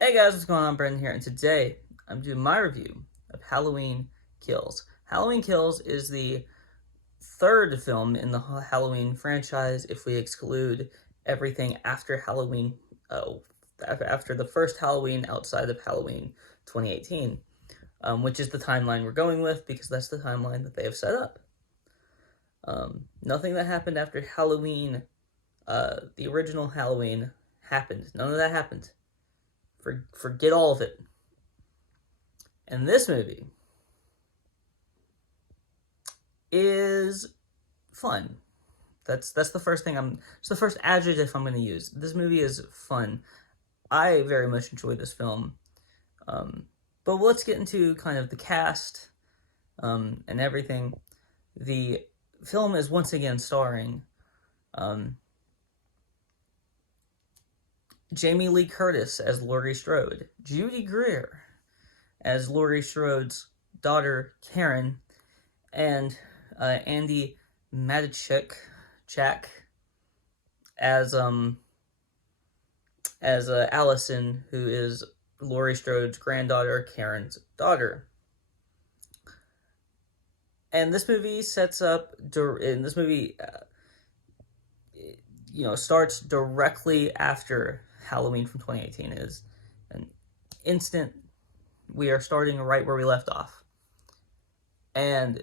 Hey guys, what's going on? Brendan here, and today I'm doing my review of Halloween Kills. Halloween Kills is the third film in the Halloween franchise if we exclude everything after Halloween, after the first Halloween outside of Halloween 2018, which is the timeline we're going with because that's the timeline that they have set up. Nothing that happened after Halloween, the original Halloween, happened. None of that happened. Forget all of it. And this movie is fun. That's the first thing it's the first adjective I'm going to use. This movie is fun. I very much enjoy this film. But let's get into kind of the cast and everything. The film is once again starring Jamie Lee Curtis as Laurie Strode, Judy Greer as Laurie Strode's daughter Karen, and Andy Matichuk as Allison, who is Laurie Strode's granddaughter, Karen's daughter. And this movie sets up. In this movie, starts directly after Halloween from 2018. Is an instant. We are starting right where we left off, and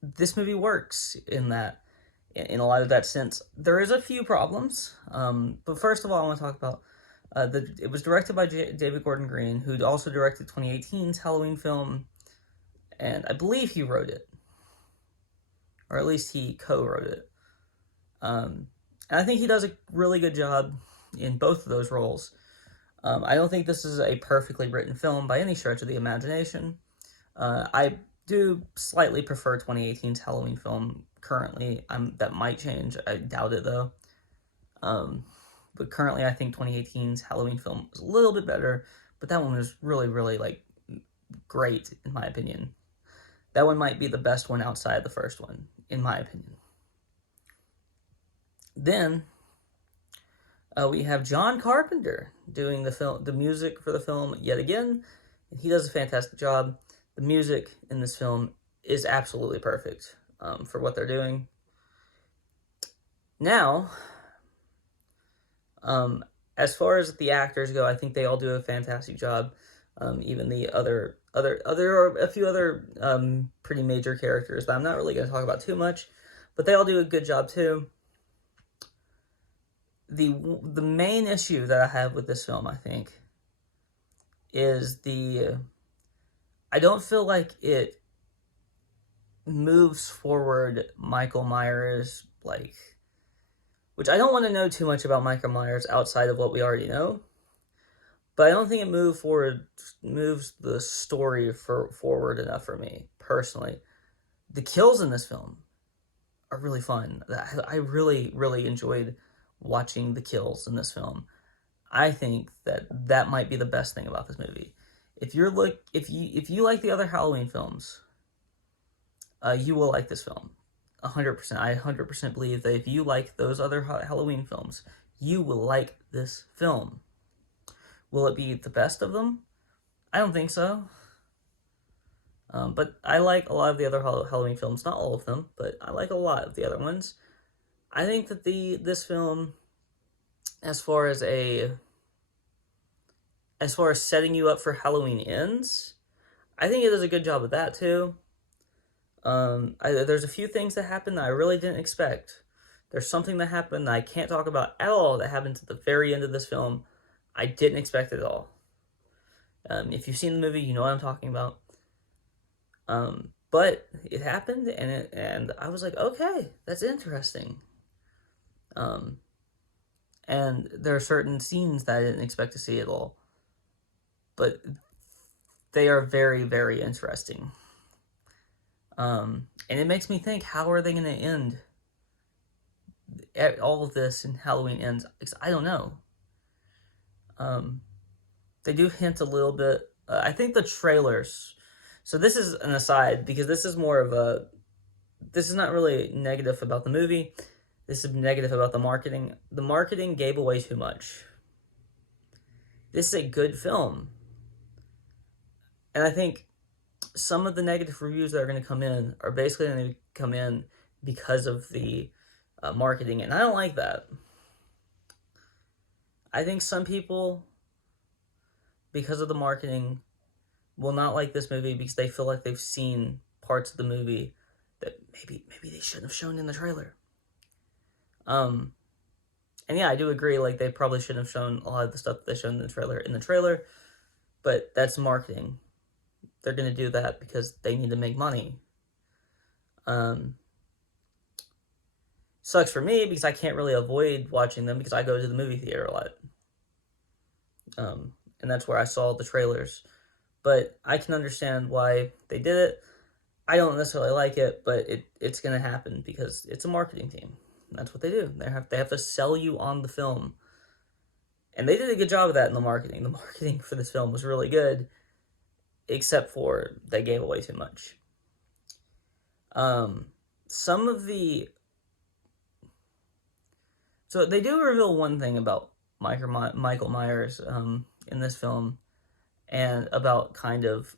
this movie works in a lot of that sense. There is a few problems, but first of all, I want to talk about it was directed by David Gordon Green, who also directed 2018's Halloween film, and I believe he wrote it, or at least he co-wrote it. And I think he does a really good job in both of those roles. I don't think this is a perfectly written film by any stretch of the imagination. I do slightly prefer 2018's Halloween film currently. That might change. I doubt it though. But currently, I think 2018's Halloween film is a little bit better. But that one was really, really like great in my opinion. That one might be the best one outside the first one, in my opinion. Then we have John Carpenter doing the music for the film yet again. He does a fantastic job. The music in this film is absolutely perfect for what they're doing. Now, as far as the actors go, I think they all do a fantastic job. Even the a few other pretty major characters that I'm not really going to talk about too much, but they all do a good job too. The main issue that I have with this film, I think, is I don't feel like it moves forward Michael Myers, which I don't want to know too much about Michael Myers outside of what we already know, but I don't think it moves the story forward enough for me, personally. The kills in this film are really fun. I really, really enjoyed watching the kills in this film. I think that might be the best thing about this movie. If you like the other Halloween films, you will like this film. 100%. I 100% believe that if you like those other Halloween films, you will like this film. Will it be the best of them? I don't think so. But I like a lot of the other Halloween films. Not all of them, but I like a lot of the other ones. I think that this film, as far as setting you up for Halloween Ends, I think it does a good job of that too. There's a few things that happen that I really didn't expect. There's something that happened that I can't talk about at all that happened at the very end of this film. I didn't expect it at all. If you've seen the movie, you know what I'm talking about. But it happened, and I was like, okay, that's interesting. And there are certain scenes that I didn't expect to see at all, but they are very, very interesting. And it makes me think, how are they going to end all of this in Halloween Ends? Because I don't know. They do hint a little bit. I think the trailers. So this is an aside because this is more of this is not really negative about the movie. This is negative about the marketing. The marketing gave away too much. this is a good film. And I think some of the negative reviews that are going to come in are basically going to come in because of the marketing, and I don't like that. I think some people, because of the marketing, will not like this movie because they feel like they've seen parts of the movie that maybe they shouldn't have shown in the trailer. And yeah, I do agree. Like they probably shouldn't have shown a lot of the stuff that they showed in the trailer, but that's marketing. They're gonna do that because they need to make money. Sucks for me because I can't really avoid watching them because I go to the movie theater a lot. And that's where I saw the trailers. But I can understand why they did it. I don't necessarily like it, but it's gonna happen because it's a marketing team. That's what they do. They have to sell you on the film, and they did a good job of that in the marketing. The marketing for this film was really good, except for they gave away too much. Some of the So they do reveal one thing about Michael Myers in this film, and about kind of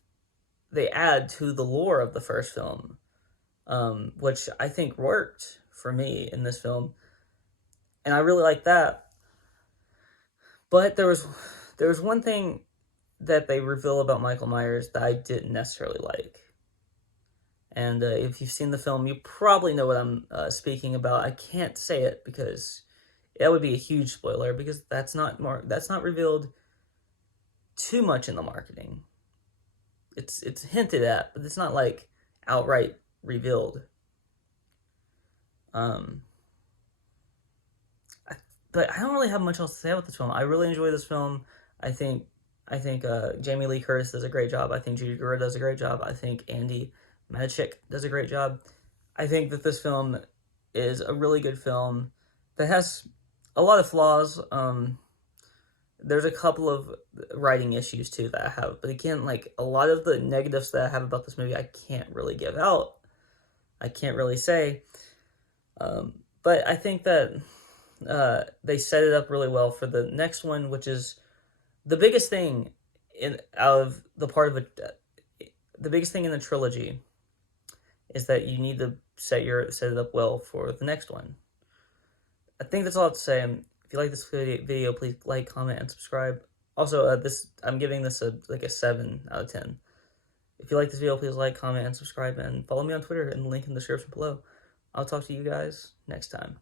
they add to the lore of the first film, which I think worked for me in this film, and I really like that. But there was one thing that they reveal about Michael Myers that I didn't necessarily like. And if you've seen the film, you probably know what I'm speaking about. I can't say it because that would be a huge spoiler because that's not revealed too much in the marketing. It's hinted at, but it's not like outright revealed. But I don't really have much else to say about this film. I really enjoy this film. I think Jamie Lee Curtis does a great job. I think Judy Greer does a great job. I think Andy Matichik does a great job. I think that this film is a really good film that has a lot of flaws. There's a couple of writing issues too that I have, but again, like a lot of the negatives that I have about this movie, I can't really give out. I can't really say. But I think that they set it up really well for the next one, which is the biggest thing the biggest thing in the trilogy is that you need to set it up well for the next one. I think that's all I have to say. If you like this video, please like, comment, and subscribe. Also, I'm giving this a 7 out of 10. If you like this video, please like, comment, and subscribe, and follow me on Twitter in the link in the description below. I'll talk to you guys next time.